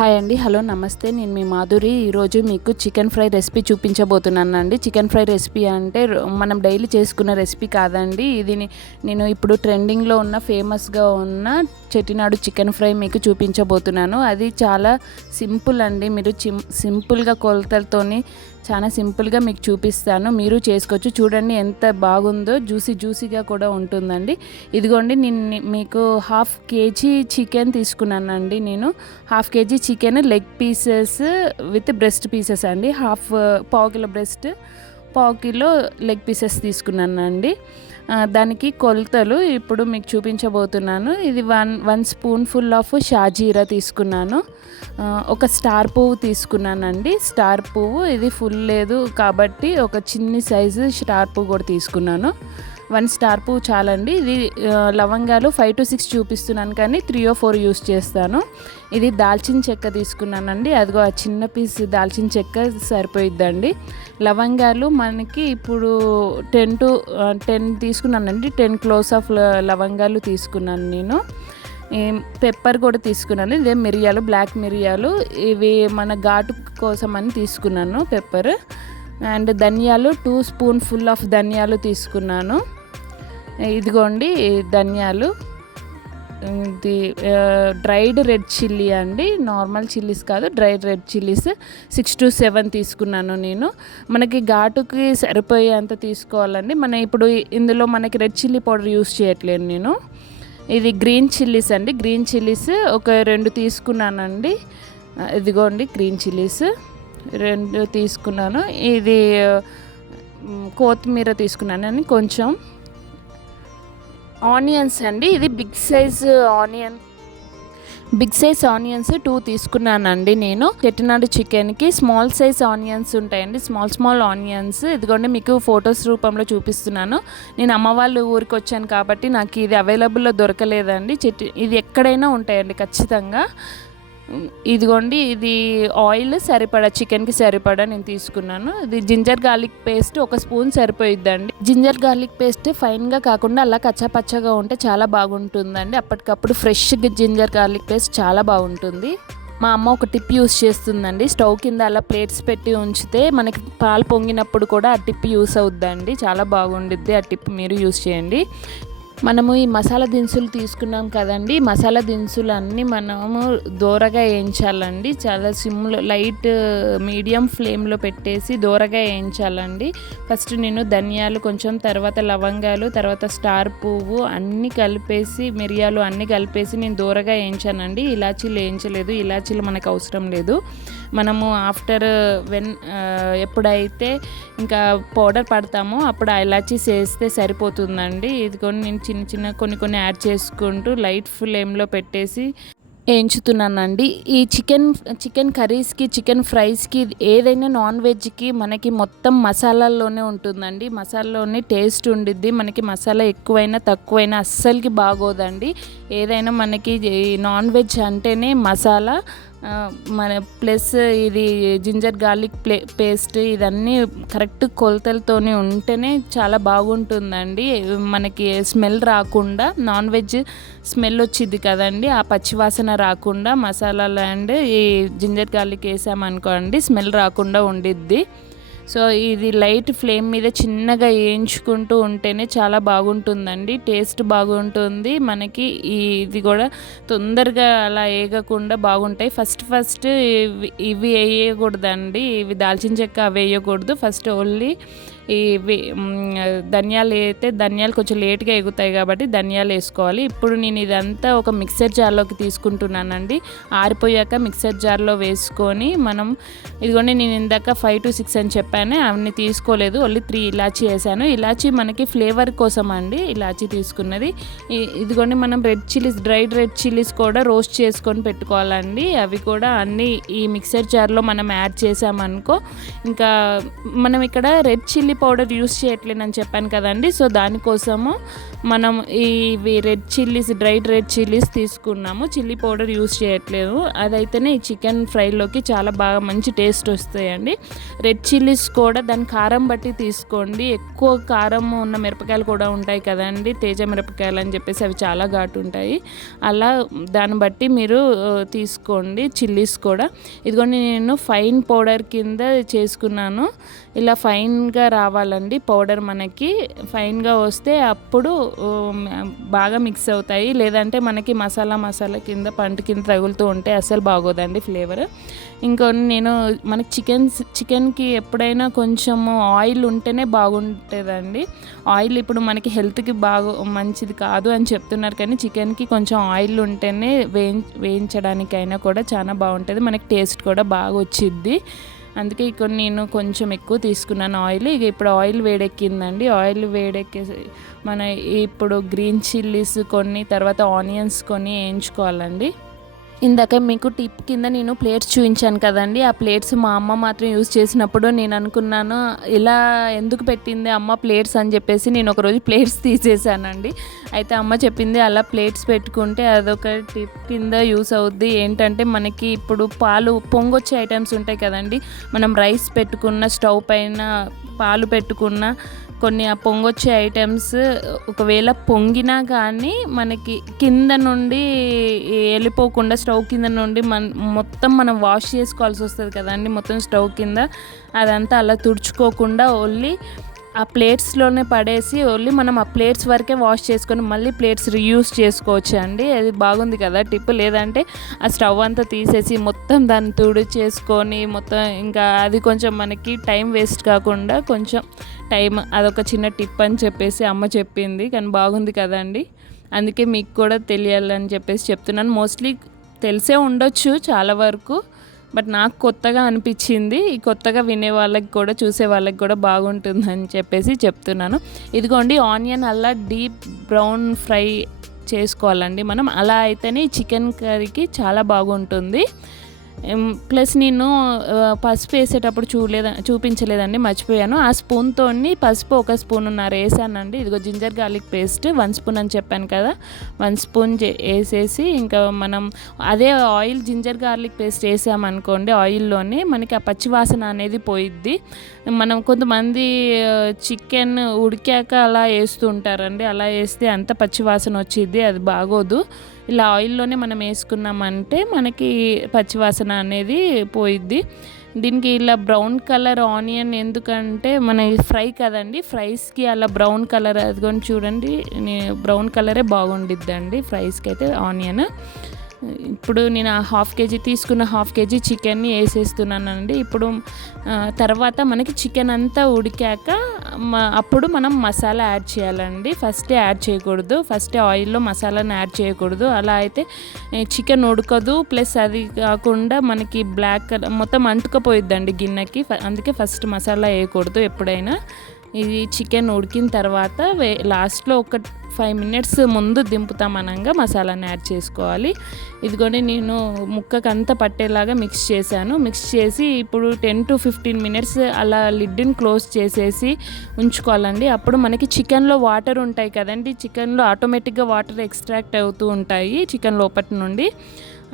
Hi అండి hello నమస్తే. నేను మీ మాధురి. ఈరోజు మీకు చికెన్ ఫ్రై రెసిపీ చూపించబోతున్నాను అండి చికెన్ ఫ్రై రెసిపీ అంటే మనం డైలీ చేసుకున్న రెసిపీ కాదండి. ఇది నేను ఇప్పుడు ట్రెండింగ్లో ఉన్న ఫేమస్గా ఉన్న చెట్టినాడు చికెన్ ఫ్రై మీకు చూపించబోతున్నాను. అది చాలా సింపుల్ అండి. మీరు చిం సింపుల్గా కొలతలతోని చాలా సింపుల్గా మీకు చూపిస్తాను. మీరు చేసుకోవచ్చు. చూడండి ఎంత బాగుందో. జ్యూసీ జ్యూసీగా కూడా ఉంటుందండి. ఇదిగోండి నేను మీకు హాఫ్ కేజీ చికెన్ తీసుకున్నానండి నేను. Half KG chicken leg pieces with breast pieces అండి. హాఫ్ పావు కిలో బ్రెస్ట్ పావు కిలో లెగ్ పీసెస్ తీసుకున్నానండి. దానికి కొలతలు ఇప్పుడు మీకు చూపించబోతున్నాను. ఇది one one spoon full of షాజీరా తీసుకున్నాను. ఒక స్టార్ పువ్వు తీసుకున్నానండి. స్టార్ పువ్వు ఇది ఫుల్ లేదు కాబట్టి ఒక చిన్ని సైజు స్టార్ పువ్వు కూడా తీసుకున్నాను. వన్ స్టార్ పువ్వు చాలండి. ఇది లవంగాలు ఫైవ్ టు సిక్స్ చూపిస్తున్నాను కానీ త్రీ ఓ ఫోర్ యూస్ చేస్తాను. ఇది దాల్చిన చెక్క తీసుకున్నానండి. అదిగో ఆ చిన్న పీస్ దాల్చిన చెక్క సరిపోయిద్దండి. లవంగాలు మనకి ఇప్పుడు టెన్ టు టెన్ తీసుకున్నానండి. టెన్ క్లోస్ ఆఫ్ లవంగాలు తీసుకున్నాను నేను. పెప్పర్ కూడా తీసుకున్నాను. ఇదే మిరియాలు బ్లాక్ మిరియాలు. ఇవి మన ఘాటు కోసం అని తీసుకున్నాను పెప్పర్ అండ్ ధనియాలు టూ స్పూన్ ఫుల్ ఆఫ్ ధనియాలు తీసుకున్నాను. ఇదిగోండి ధనియాలు. ఇది డ్రైడ్ రెడ్ చిల్లీ అండి. నార్మల్ చిల్లీస్ కాదు dried red chillies six to seven తీసుకున్నాను నేను. మనకి ఘాటుకి సరిపోయేంత తీసుకోవాలండి. మన ఇప్పుడు ఇందులో మనకి రెడ్ చిల్లీ పౌడర్ యూస్ చేయట్లేదు నేను. ఇది గ్రీన్ చిల్లీస్ అండి. గ్రీన్ చిల్లీస్ ఒక రెండు తీసుకున్నానండి. ఇదిగోండి గ్రీన్ చిల్లీస్ రెండు తీసుకున్నాను. ఇది కొత్తిమీర తీసుకున్నానని కొంచెం. ఆనియన్స్ అండి. ఇది big size onion. Big size onions two తీసుకున్నానండి నేను. చెట్టినాడు చికెన్కి స్మాల్ సైజ్ ఆనియన్స్ ఉంటాయండి. Small small onions. ఇదిగోండి మీకు ఫొటోస్ రూపంలో చూపిస్తున్నాను. నేను అమ్మ వాళ్ళు ఊరికి వచ్చాను కాబట్టి నాకు ఇది అవైలబుల్లో దొరకలేదండి. చెట్టు ఇది ఎక్కడైనా ఉంటాయండి ఖచ్చితంగా. ఇదిగోండి ఇది ఆయిల్ సరిపడా చికెన్కి సరిపడా నేను తీసుకున్నాను. ఇది జింజర్ గార్లిక్ పేస్ట్ ఒక స్పూన్ సరిపోయిద్దండి. జింజర్ గార్లిక్ పేస్ట్ ఫైన్గా కాకుండా అలా కచ్చాపచ్చగా ఉంటే చాలా బాగుంటుందండి. అప్పటికప్పుడు ఫ్రెష్ జింజర్ గార్లిక్ పేస్ట్ చాలా బాగుంటుంది. మా అమ్మ ఒక టిప్ యూస్ చేస్తుందండి. స్టవ్ కింద అలా ప్లేట్స్ పెట్టి ఉంచితే మనకి పాలు పొంగినప్పుడు కూడా ఆ టిప్ యూస్ అవుద్దండి. చాలా బాగుండిద్ది ఆ టిప్ మీరు యూస్ చేయండి. మనము ఈ మసాలా దినుసులు తీసుకున్నాం కదండి. మసాలా దినుసులు అన్నీ మనము దూరగా వేయించాలండి. చాలా సిమ్లో లైట్ మీడియం ఫ్లేమ్లో పెట్టేసి దూరగా వేయించాలండి. ఫస్ట్ నేను ధనియాలు కొంచెం తర్వాత లవంగాలు తర్వాత స్టార్ పువ్వు అన్నీ కలిపేసి మిరియాలు అన్నీ కలిపేసి నేను దూరగా వేయించానండి. ఇలాచీలు వేయించలేదు. ఇలాచీలు మనకు అవసరం లేదు. మనము ఆఫ్టర్ వెన్ ఎప్పుడైతే ఇంకా పౌడర్ పడతామో అప్పుడు ఆ ఇలాచీస్ వేస్తే సరిపోతుందండి. ఇది కొన్ని నేను చిన్న చిన్న కొన్ని కొన్ని యాడ్ చేసుకుంటూ లైట్ ఫ్లేమ్లో పెట్టేసి వేయించుతున్నానండి ఈ చికెన్ చికెన్ కర్రీస్కి చికెన్ ఫ్రైస్కి ఏదైనా నాన్ వెజ్కి మనకి మొత్తం మసాలాల్లోనే ఉంటుందండి. మసాలాలోనే టేస్ట్ ఉండిద్ది. మనకి మసాలా ఎక్కువైనా తక్కువైనా అస్సలకి బాగోదండి. ఏదైనా మనకి ఈ నాన్ వెజ్ అంటేనే మసాలా మన ప్లస్ ఇది జింజర్ గార్లిక్ ప్లే పేస్ట్ ఇదన్నీ కరెక్ట్ కొలతలతోనే ఉంటేనే చాలా బాగుంటుందండి. మనకి స్మెల్ రాకుండా నాన్ వెజ్ స్మెల్ వచ్చింది కదండి ఆ పచ్చివాసన రాకుండా మసాలాలు అండ్ ఈ జింజర్ గార్లిక్ వేసామనుకోండి స్మెల్ రాకుండా ఉండిద్ది. సో ఇది లైట్ ఫ్లేమ్ మీద చిన్నగా వేయించుకుంటూ ఉంటేనే చాలా బాగుంటుందండి. టేస్ట్ బాగుంటుంది. మనకి ఇది కూడా తొందరగా అలా వేయకుండా బాగుంటాయి. ఫస్ట్ ఫస్ట్ ఇవి ఇవి వేయకూడదండి. ఇవి దాల్చిన చెక్క అవి వేయకూడదు. ఫస్ట్ ఓన్లీ ఇవి ధనియాలు అయితే ధనియాలు కొంచెం లేట్గా ఎగుతాయి కాబట్టి ధనియాలు వేసుకోవాలి. ఇప్పుడు నేను ఇదంతా ఒక మిక్సర్ జార్లోకి తీసుకుంటున్నానండి. ఆరిపోయాక మిక్సర్ జార్లో వేసుకొని మనం ఇదిగోండి నేను ఇందాక ఫైవ్ టు సిక్స్ అని చెప్పాను అవన్నీ తీసుకోలేదు. ఓన్లీ త్రీ ఇలాచీ వేసాను. ఇలాచీ మనకి ఫ్లేవర్ కోసం అండి ఇలాచీ తీసుకున్నది. ఇదిగోండి మనం red chillies dried red chillies కూడా రోస్ట్ చేసుకొని పెట్టుకోవాలండి. అవి కూడా అన్నీ ఈ మిక్సర్ జార్లో మనం యాడ్ చేసామనుకో ఇంకా మనం ఇక్కడ రెడ్ చిల్లీ పౌడర్ యూస్ చేయట్లేనని చెప్పాను కదండి. సో దానికోసము మనం ఇవి red chillies dried red chillies తీసుకున్నాము. చిల్లీ పౌడర్ యూస్ చేయట్లేదు. అదైతేనే ఈ చికెన్ ఫ్రైలోకి చాలా బాగా మంచి టేస్ట్ వస్తాయండి. రెడ్ చిల్లీస్ కూడా దాని కారం బట్టి తీసుకోండి. ఎక్కువ కారం ఉన్న మిరపకాయలు కూడా ఉంటాయి కదండి. తేజ మిరపకాయలు అని చెప్పేసి అవి చాలా ఘాటు ఉంటాయి. అలా దాన్ని బట్టి మీరు తీసుకోండి చిల్లీస్ కూడా. ఇదిగోండి నేను ఫైన్ పౌడర్ కింద చేసుకున్నాను. ఇలా ఫైన్గా రావాలండి పౌడర్ మనకి ఫైన్గా వస్తే అప్పుడు బాగా మిక్స్ అవుతాయి. లేదంటే మనకి మసాలా మసాలా కింద పంట కింద తగులుతూ ఉంటే అసలు బాగోదండి ఫ్లేవర్. ఇంకొన్ని నేను మనకి చికెన్ చికెన్కి ఎప్పుడైనా కొంచెము ఆయిల్ ఉంటేనే బాగుంటుందండి. ఆయిల్ ఇప్పుడు మనకి హెల్త్కి బాగు మంచిది కాదు అని చెప్తున్నారు కానీ చికెన్కి కొంచెం ఆయిల్ ఉంటేనే వేయించడానికైనా కూడా చాలా బాగుంటుంది. మనకి టేస్ట్ కూడా బాగా వచ్చిద్ది అందుకే ఇక్కడ నేను కొంచెం ఎక్కువ తీసుకున్నాను ఆయిల్. ఇక ఇప్పుడు ఆయిల్ వేడెక్కిందండి. ఆయిల్ వేడెక్కే మన ఇప్పుడు గ్రీన్ చిల్లీస్ కొన్ని తర్వాత ఆనియన్స్ కొన్ని వేయించుకోవాలండి. ఇందాక మీకు టిప్ కింద నేను ప్లేట్స్ చూపించాను కదండి. ఆ ప్లేట్స్ మా అమ్మ మాత్రం యూజ్ చేసినప్పుడు నేను అనుకున్నాను ఇలా ఎందుకు పెట్టింది అమ్మ ప్లేట్స్ అని చెప్పేసి నేను ఒకరోజు ప్లేట్స్ తీసేసానండి అయితే అమ్మ చెప్పింది అలా ప్లేట్స్ పెట్టుకుంటే అదొక టిప్ కింద యూస్ అవుద్ది. ఏంటంటే మనకి ఇప్పుడు పాలు పొంగొచ్చే ఐటమ్స్ ఉంటాయి కదండి. మనం రైస్ పెట్టుకున్న స్టవ్ పైన పాలు పెట్టుకున్న కొన్ని ఆ పొంగొచ్చే ఐటమ్స్ ఒకవేళ పొంగినా కానీ మనకి కింద నుండి వెళ్ళిపోకుండా స్టవ్ కింద నుండి మన మొత్తం మనం వాష్ చేసుకోవాల్సి వస్తుంది కదండి మొత్తం స్టవ్ కింద. అదంతా అలా తుడుచుకోకుండా ఓన్లీ ఆ ప్లేట్స్లోనే పడేసి ఓన్లీ మనం ఆ ప్లేట్స్ వరకే వాష్ చేసుకొని మళ్ళీ ప్లేట్స్ రీయూస్ చేసుకోవచ్చు అండి. అది బాగుంది కదా టిప్. లేదంటే ఆ స్టవ్ అంతా తీసేసి మొత్తం దాన్ని తుడి చేసుకొని మొత్తం ఇంకా అది కొంచెం మనకి టైం వేస్ట్ కాకుండా కొంచెం టైం అదొక చిన్న టిప్ అని చెప్పేసి అమ్మ చెప్పింది. కానీ బాగుంది కదండి అందుకే మీకు కూడా తెలియాలని చెప్పేసి చెప్తున్నాను. మోస్ట్లీ తెలిసే ఉండొచ్చు చాలా వరకు. బట్ నాకు కొత్తగా అనిపించింది ఈ కొత్తగా వినే వాళ్ళకి కూడా చూసే వాళ్ళకి కూడా బాగుంటుందని చెప్పేసి చెప్తున్నాను. ఇదిగోండి ఆనియన్ అలా డీప్ బ్రౌన్ ఫ్రై చేసుకోవాలండి మనం. అలా అయితేనే చికెన్ కర్రీకి చాలా బాగుంటుంది. ప్లస్ నేను పసుపు వేసేటప్పుడు చూడలేద చూపించలేదండి మర్చిపోయాను. ఆ స్పూన్తో పసుపు ఒక స్పూన్ ఉన్నారు వేసానండి. ఇదిగో ginger garlic paste one spoon అని చెప్పాను కదా. వన్ స్పూన్ చే- వేసేసి ఇంకా మనం అదే ఆయిల్ జింజర్ గార్లిక్ పేస్ట్ వేసామనుకోండి ఆయిల్లోనే మనకి ఆ పచ్చివాసన అనేది పోయిద్ది. మనం కొంతమంది చికెన్ ఉడికాక అలా వేస్తుంటారండి అలా వేస్తే అంత పచ్చివాసన వచ్చింది అది బాగోదు. ఇలా ఆయిల్లోనే మనం వేసుకున్నామంటే మనకి పచ్చివాసన అనేది పోయిద్ది. దీనికి ఇలా బ్రౌన్ కలర్ ఆనియన్ ఎందుకంటే మన ఫ్రై కదండి ఫ్రైస్కి అలా బ్రౌన్ కలర్ అదిగోని చూడండి బ్రౌన్ కలరే బాగుండిద్దండి ఫ్రైస్కి అయితే ఆనియన్. ఇప్పుడు నేను ఆ హాఫ్ కేజీ తీసుకున్న హాఫ్ కేజీ చికెన్ని వేసేస్తున్నానండి. ఇప్పుడు తర్వాత మనకి చికెన్ అంతా ఉడికాక అప్పుడు మనం మసాలా యాడ్ చేయాలండి. ఫస్టే యాడ్ చేయకూడదు. ఫస్టే ఆయిల్లో మసాలాను యాడ్ చేయకూడదు. అలా అయితే చికెన్ ఉడకదు. ప్లస్ అది కాకుండా మనకి బ్లాక్ కలర్ మొత్తం అంటుకపోయిద్దండి గిన్నెకి. ఫ- అందుకే ఫస్ట్ మసాలా వేయకూడదు ఎప్పుడైనా. ఇది చికెన్ ఉడికిన తర్వాత వే లాస్ట్లో ఒక ఫైవ్ మినిట్స్ ముందు దింపుతామనగా మసాలాని యాడ్ చేసుకోవాలి. ఇదిగోని నేను ముక్కకు అంతా పట్టేలాగా మిక్స్ చేశాను. మిక్స్ చేసి ఇప్పుడు టెన్ టు ఫిఫ్టీన్ మినిట్స్ అలా లిడ్ని క్లోజ్ చేసేసి ఉంచుకోవాలండి. అప్పుడు మనకి చికెన్లో వాటర్ ఉంటాయి కదండి. చికెన్లో ఆటోమేటిక్గా వాటర్ ఎక్స్ట్రాక్ట్ అవుతూ ఉంటాయి చికెన్ లోపటి నుండి.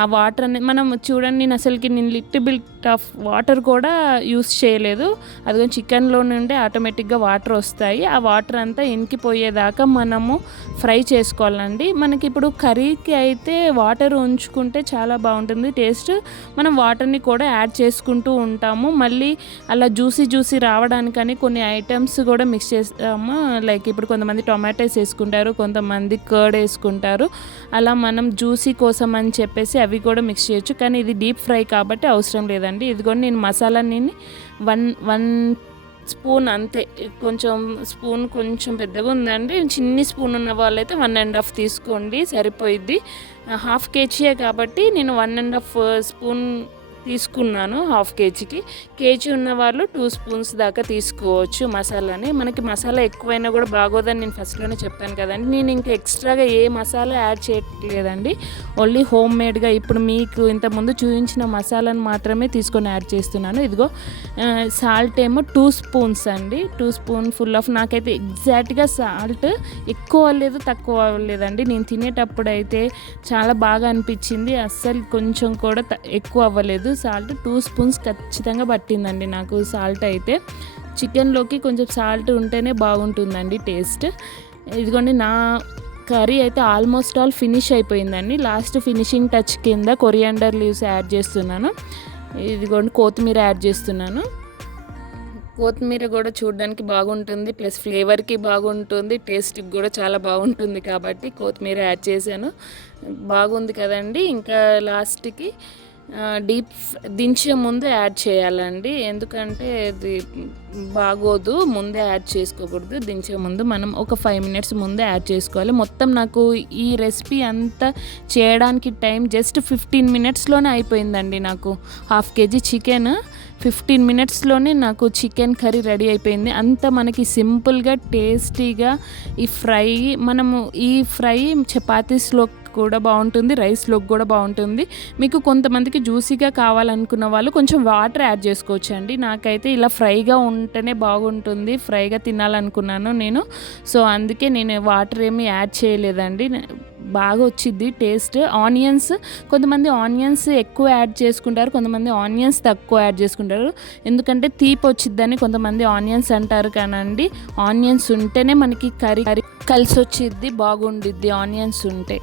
ఆ వాటర్ అనేది మనం చూడండి నేను అసలుకి నేను లిట్ బిట్ ఆఫ్ వాటర్ కూడా యూస్ చేయలేదు. అదిగో చికెన్లో నుండి ఆటోమేటిక్గా వాటర్ వస్తాయి. ఆ వాటర్ అంతా ఇంకిపోయేదాకా మనము ఫ్రై చేసుకోవాలండి. మనకి ఇప్పుడు కర్రీకి అయితే వాటర్ ఉంచుకుంటే చాలా బాగుంటుంది. టేస్ట్ మనం వాటర్ని కూడా యాడ్ చేసుకుంటూ ఉంటాము. మళ్ళీ అలా జ్యూసీ జ్యూసీ రావడానికని కొన్ని ఐటమ్స్ కూడా మిక్స్ చేస్తాము. లైక్ ఇప్పుడు కొంతమంది టొమాటోస్ వేసుకుంటారు కొంతమంది కర్డ్ వేసుకుంటారు. అలా మనం జ్యూసీ కోసం అని చెప్పేసి అవి కూడా మిక్స్ చేయొచ్చు. కానీ ఇది డీప్ ఫ్రై కాబట్టి అవసరం లేదండి. ఇది కూడా నేను మసాలాని వన్ వన్ స్పూన్ అంతే. కొంచెం స్పూన్ కొంచెం పెద్దగా ఉందండి. చిన్ని స్పూన్ ఉన్న వాళ్ళైతే వన్ అండ్ హాఫ్ తీసుకోండి. సరిపోయిద్ది. హాఫ్ కేజీయే కాబట్టి నేను వన్ అండ్ హాఫ్ స్పూన్ తీసుకున్నాను హాఫ్ కేజీకి. కేజీ ఉన్న వాళ్ళు టూ స్పూన్స్ దాకా తీసుకోవచ్చు మసాలాని. మనకి మసాలా ఎక్కువైనా కూడా బాగోదని నేను ఫస్ట్లోనే చెప్పాను కదండి. నేను ఇంకా ఎక్స్ట్రాగా ఏ మసాలా యాడ్ చేయట్లేదండి. ఓన్లీ హోమ్ మేడ్గా ఇప్పుడు మీకు ఇంతకుముందు చూపించిన మసాలాను మాత్రమే తీసుకొని యాడ్ చేస్తున్నాను. ఇదిగో సాల్ట్ ఏమో టూ స్పూన్స్ అండి. టూ స్పూన్ ఫుల్ ఆఫ్ నాకైతే ఎగ్జాక్ట్గా సాల్ట్ ఎక్కువ అవ్వలేదు తక్కువ అవ్వలేదండి నేను తినేటప్పుడు అయితే చాలా బాగా అనిపించింది. అస్సలు కొంచెం కూడా త- ఎక్కువ అవ్వలేదు. సాల్ట్ టూ స్పూన్స్ ఖచ్చితంగా పట్టిందండి నాకు సాల్ట్ అయితే. చికెన్లోకి కొంచెం సాల్ట్ ఉంటేనే బాగుంటుందండి టేస్ట్. ఇదిగోండి నా కర్రీ అయితే ఆల్మోస్ట్ ఆల్ ఫినిష్ అయిపోయిందండి. లాస్ట్ ఫినిషింగ్ టచ్ కింద కొరియాండర్ లీవ్స్ యాడ్ చేస్తున్నాను. ఇదిగోండి కొత్తిమీర యాడ్ చేస్తున్నాను. కొత్తిమీర కూడా చూడడానికి బాగుంటుంది ప్లస్ ఫ్లేవర్కి బాగుంటుంది టేస్ట్కి కూడా చాలా బాగుంటుంది కాబట్టి కొత్తిమీర యాడ్ చేశాను. బాగుంది కదండి ఇంకా లాస్ట్కి డీప్ దించే ముందు యాడ్ చేయాలండి. ఎందుకంటే ఇది బాగోదు ముందే యాడ్ చేసుకోకూడదు. దించే ముందు మనం ఒక ఫైవ్ మినిట్స్ ముందే యాడ్ చేసుకోవాలి. మొత్తం నాకు ఈ రెసిపీ అంతా చేయడానికి టైం జస్ట్ ఫిఫ్టీన్ మినిట్స్లోనే అయిపోయిందండి నాకు. హాఫ్ కేజీ చికెన్ ఫిఫ్టీన్ మినిట్స్లోనే నాకు చికెన్ కర్రీ రెడీ అయిపోయింది. అంత మనకి సింపుల్గా టేస్టీగా ఈ ఫ్రై మనము ఈ ఫ్రై చపాతీస్లో కూడా బాగుంటుంది రైస్లోకి కూడా బాగుంటుంది. మీకు కొంతమందికి జ్యూసీగా కావాలనుకున్న వాళ్ళు కొంచెం వాటర్ యాడ్ చేసుకోవచ్చు అండి నాకైతే ఇలా ఫ్రైగా ఉంటేనే బాగుంటుంది. ఫ్రైగా తినాలనుకున్నాను నేను. సో అందుకే నేను వాటర్ ఏమీ యాడ్ చేయలేదండి. బాగా వచ్చింది టేస్ట్ ఆనియన్స్ కొంతమంది ఆనియన్స్ ఎక్కువ యాడ్ చేసుకుంటారు కొంతమంది ఆనియన్స్ తక్కువ యాడ్ చేసుకుంటారు. ఎందుకంటే తీపి వచ్చిద్దని కొంతమంది ఆనియన్స్ అంటారు కానండి. ఆనియన్స్ ఉంటేనే మనకి కర్రీ కర్రీ కలిసి వచ్చిద్ది బాగుండిద్ది ఆనియన్స్ ఉంటే.